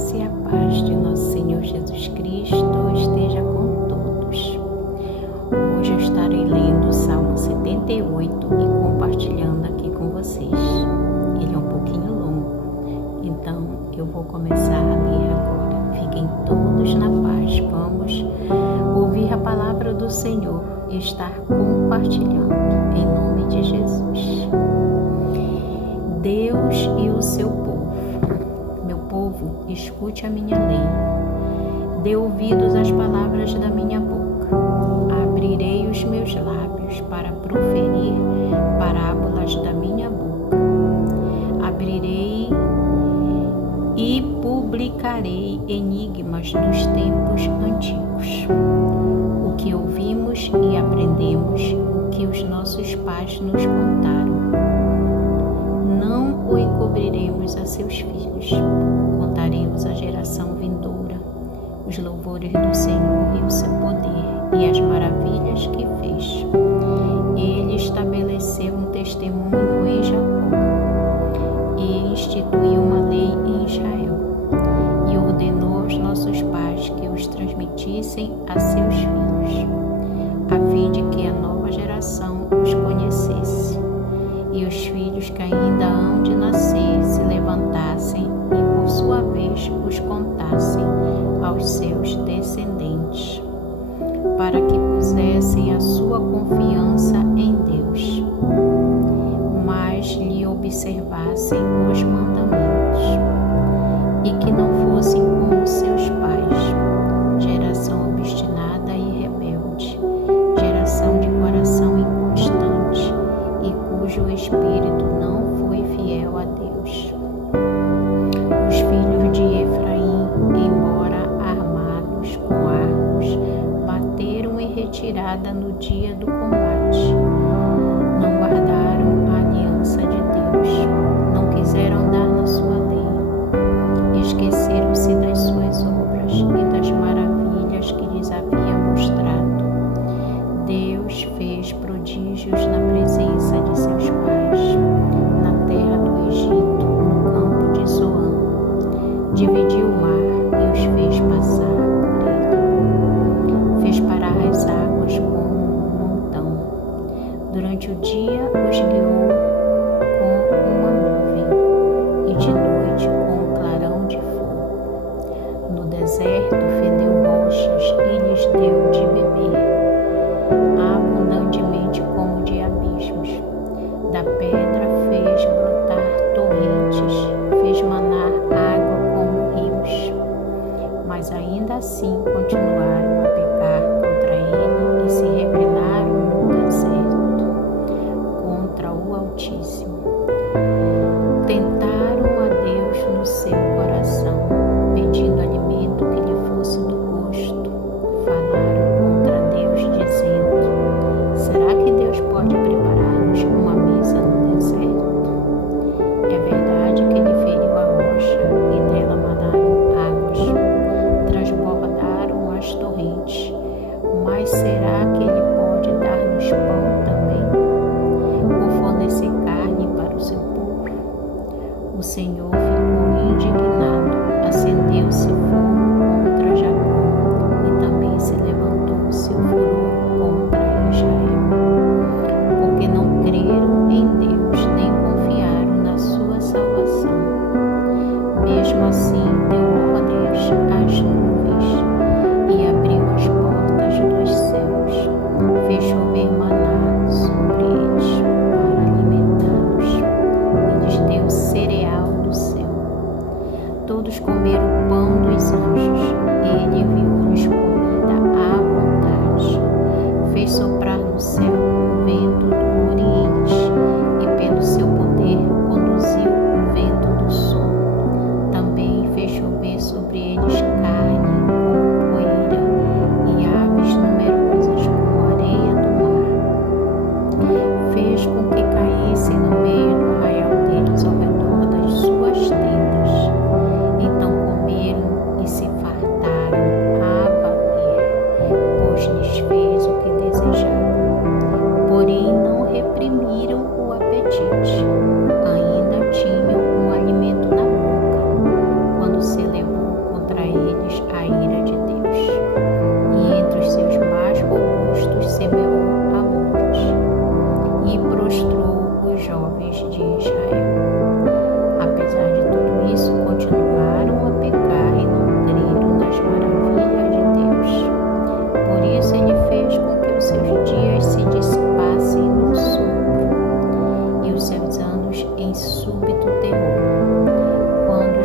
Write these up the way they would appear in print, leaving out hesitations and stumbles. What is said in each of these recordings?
graça e a paz de nosso Senhor Jesus Cristo esteja com todos. Hoje eu estarei lendo o Salmo 78 e compartilhando aqui com vocês. Ele é um pouquinho longo, então eu vou começar a ler agora. Fiquem todos na paz. Vamos ouvir a palavra do Senhor e estar compartilhando em nome de Jesus. Deus e o seu povo. Meu povo, escute a minha lei. Dê ouvidos às palavras da minha boca. Abrirei os meus lábios para proferir parábolas da minha boca. Abrirei e publicarei enigmas dos tempos antigos. O que ouvimos e aprendemos, o que os nossos pais nos contaram. Não o encobriremos a seus filhos. Contaremos à geração vindoura os louvores do Senhor e o seu poder e as maravilhas que fez. Ele estabeleceu um testemunho em Jacó e instituiu uma lei em Israel e ordenou aos nossos pais que os transmitissem a seus filhos, a fim de que a nova geração os conhecesse e os filhos que ainda hão de nascer se levantassem e por sua vez os contassem aos seus descendentes, para que pusessem a sua confiança em Deus, mas lhe observassem os mandamentos, e que não fossem como seus pais, geração obstinada e rebelde, geração de coração inconstante, e cujo espírito não foi fiel a Deus. Os filhos de Efraim, embora armados com arcos, bateram em retirada no dia do combate. Não guardaram a aliança de Deus, não quiseram andar na sua lei, esqueceram-se das suas obras e das maravilhas que lhes havia mostrado. Deus fez prodígios na presença de seus pais, na terra do Egito, no campo de Zoan. Dividiu o mar e os fez passar por ele. Fez parar as águas como um montão. Durante o dia os guiou com uma nuvem e de noite com um clarão de fogo. No deserto fendeu rochas e lhes deu de beber abundantemente como de abismos. Da pedra fez brotar torrentes, fez manar água como rios. Mas ainda assim continuaram a pecar contra ele e se rebelaram no deserto contra o Altíssimo. Tentaram a Deus no seu coração, pedindo alimento que lhe fosse do gosto. Falaram contra Deus, dizendo: será que Deus pode preparar-nos uma mesa no deserto? É verdade que ele feriu a rocha e dela manaram águas, transbordaram as torrentes, mas será que ele pode dar-nos pão também, ou fornecer carne para o seu povo? O Senhor ficou indignado, acendeu-se fogo contra Jacó e também se levantou o seu furor contra Israel, porque não creram em Deus nem confiaram na sua salvação. Mesmo assim deu ordens às nuvens e abriu as portas dos céus, fez chover maná sobre eles para alimentá-los e lhes deu cereal do céu. Todos comeram o pão dos anjos, ele enviou-lhes comida à vontade, fez soprar no céu o vento do Oriente e pelo seu poder conduziu o vento do sul. Também fez chover sobre eles carne como poeira e aves numerosas como areia do mar. Fez com que caíssem no meio do arraial deles ao redor das suas tendas. Então comeram e se fartaram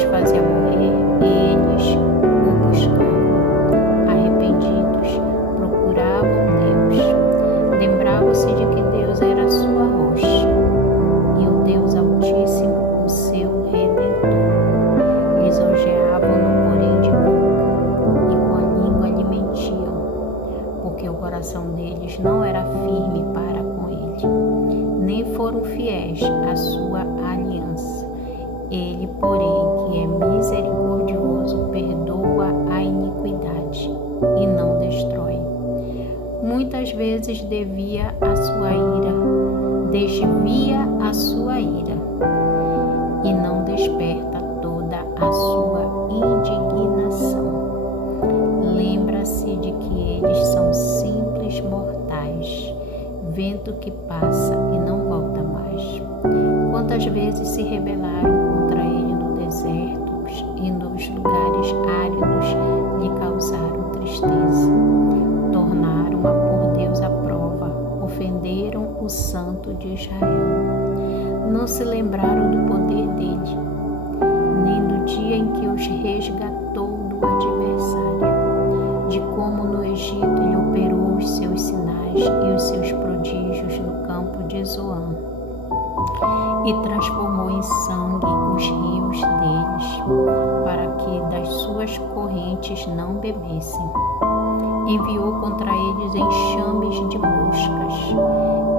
os fazia morrer, eles o buscavam. Arrependidos, procuravam Deus. Lembravam-se de que Deus era a sua rocha e o Deus Altíssimo, o seu Redentor. Lisonjeavam-no, porém, de boca, e com a língua lhe mentiam, porque o coração deles não era firme para com ele, nem foram fiéis à sua aliança. Ele, porém, que é misericordioso, perdoa a iniquidade e não destrói. Muitas vezes desvia a sua ira e não desperta toda a sua indignação. Lembra-se de que eles são simples mortais, vento que passa e não volta mais. Quantas vezes se rebelaram contra ele no deserto e nos lugares áridos lhe causaram tristeza. Tornaram a pôr Deus à prova, ofenderam o Santo de Israel. Não se lembraram do poder dele, nem do dia em que os resgatou do adversário, de como no Egito ele operou os seus sinais e os seus prodígios no campo de Zoan, e transformou em sangue os rios deles, para que das suas correntes não bebessem. Enviou contra eles enxames de moscas,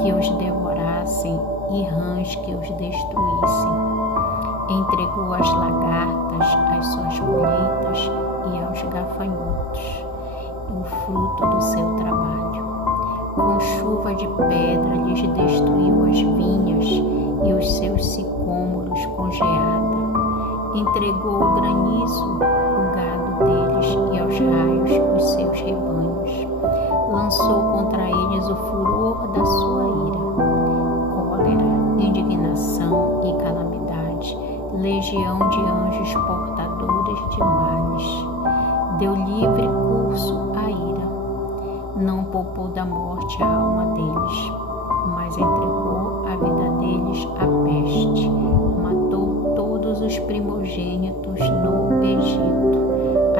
que os devorassem, e rãs que os destruíssem. Entregou às lagartas as suas colheitas e aos gafanhotos o fruto do seu trabalho. Com chuva de pedra lhes destruiu as vinhas e os seus sicômoros com geada. Entregou o granizo, o gado deles, e aos raios os seus rebanhos. Lançou contra eles o furor da sua ira, cólera, indignação e calamidade, legião de anjos portadores de males. Deu livre curso à ira. Não poupou da morte a alma deles, mas entregou a vida deles à peste. Matou todos os primogênitos no Egito,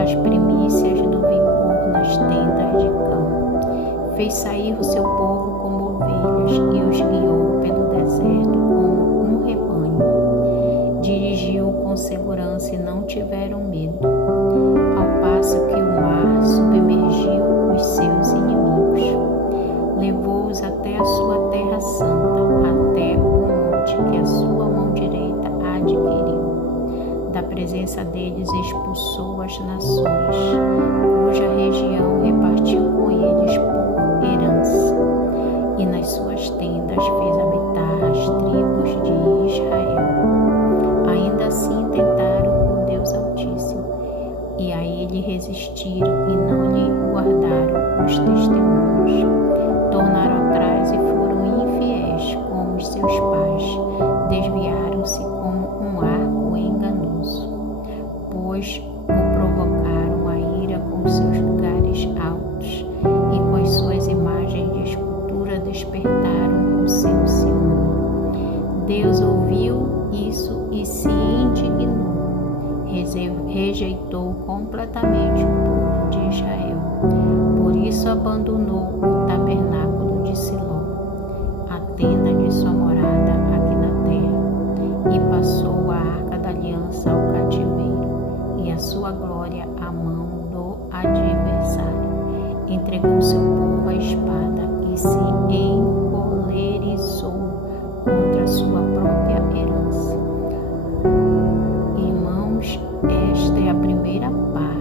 as primícias do vigor nas tendas de Cã. Fez sair o seu povo como ovelhas e os guiou pelo deserto como um rebanho. Dirigiu com segurança e não tiveram medo, ao passo que o mar submergiu os seus inimigos. Levou-os até a sua terra santa, até o monte que a sua mão direita adquiriu. Da presença deles expulsou as nações, cuja região repartiu com eles por herança, e nas suas tendas fez habitar as tribos de Israel. Ainda assim tentaram o Deus Altíssimo, e a ele resistiram e não lhe guardaram os testemunhos. Tornaram atrás e foram infiéis como os seus pais. Desviaram-se como um arco enganoso, pois o provocaram a ira com os seus lugares altos, e com as suas imagens de escultura despertaram o seu ciúme. Deus ouviu isso e se indignou. Rejeitou completamente o povo de Israel. Por isso abandonou o tabernáculo de Siló, a tenda de sua morada aqui na terra, e passou a arca da aliança ao cativeiro, e a sua glória à mão do adversário. Entregou seu povo à espada e se encolerizou contra sua própria herança. Irmãos, esta é a primeira parte